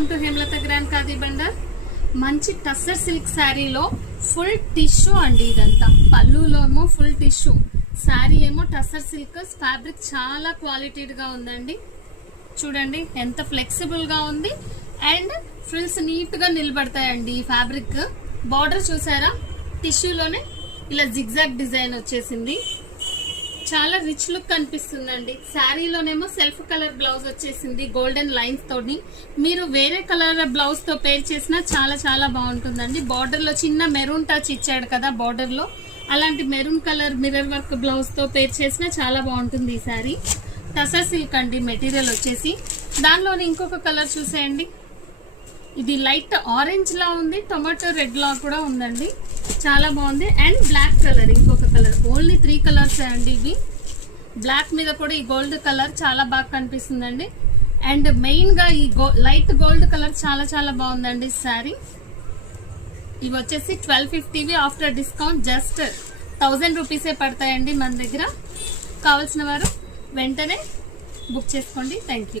Welcome to Hemalatha grand khadi Bhandar. మంచి tussar silk శారీలో full tissue అండి. ఇదంతా పళ్ళులో ఏమో ఫుల్ టిష్యూ, శారీ ఏమో టస్సర్ సిల్క్. ఫ్యాబ్రిక్ చాలా క్వాలిటీగా ఉందండి. చూడండి ఎంత ఫ్లెక్సిబుల్ గా ఉంది అండ్ ఫ్రిల్స్ నీట్ గా నిలబడతాయండి. ఈ ఫ్యాబ్రిక్ బార్డర్ చూసారా, టిష్యూలోనే ఇలా జిగ్జాగ్ డిజైన్ వచ్చేసింది. చాలా రిచ్ లుక్ కనిపిస్తుందండి. శారీలోనేమో సెల్ఫ్ కలర్ బ్లౌజ్ వచ్చేసింది గోల్డెన్ లైన్స్ తోని. మీరు వేరే కలర్ బ్లౌజ్ తో పేర్ చేసినా చాలా చాలా బాగుంటుందండి. బార్డర్ లో చిన్న మెరూన్ టచ్ ఇచ్చాడు కదా బార్డర్ లో, అలాంటి maroon colour mirror work blouse తో పేర్ చేసినా చాలా బాగుంటుంది ఈ శారీ. టసర్ సిల్క్ అండి మెటీరియల్ వచ్చేసి. దానిలోని ఇంకొక కలర్ చూసేయండి, ఇది లైట్ ఆరెంజ్ లా ఉంది, టొమాటో రెడ్ లా కూడా ఉందండి. చాలా బాగుంది. అండ్ బ్లాక్ కలర్ ఇంకొక కలర్. ఓన్లీ 3 కలర్స్ అండి ఇవి. బ్లాక్ మీద కూడా ఈ గోల్డ్ కలర్ చాలా బాగా కనిపిస్తుందండి. అండ్ మెయిన్ గా ఈ లైట్ గోల్డ్ కలర్ చాలా చాలా బాగుందండి శారీ. ఇవి వచ్చేసి 1250 ఆఫ్టర్ డిస్కౌంట్ జస్ట్ 1000 రూపీసే పడతాయండి మన దగ్గర. కావాల్సిన వారు వెంటనే బుక్ చేసుకోండి. Thank you.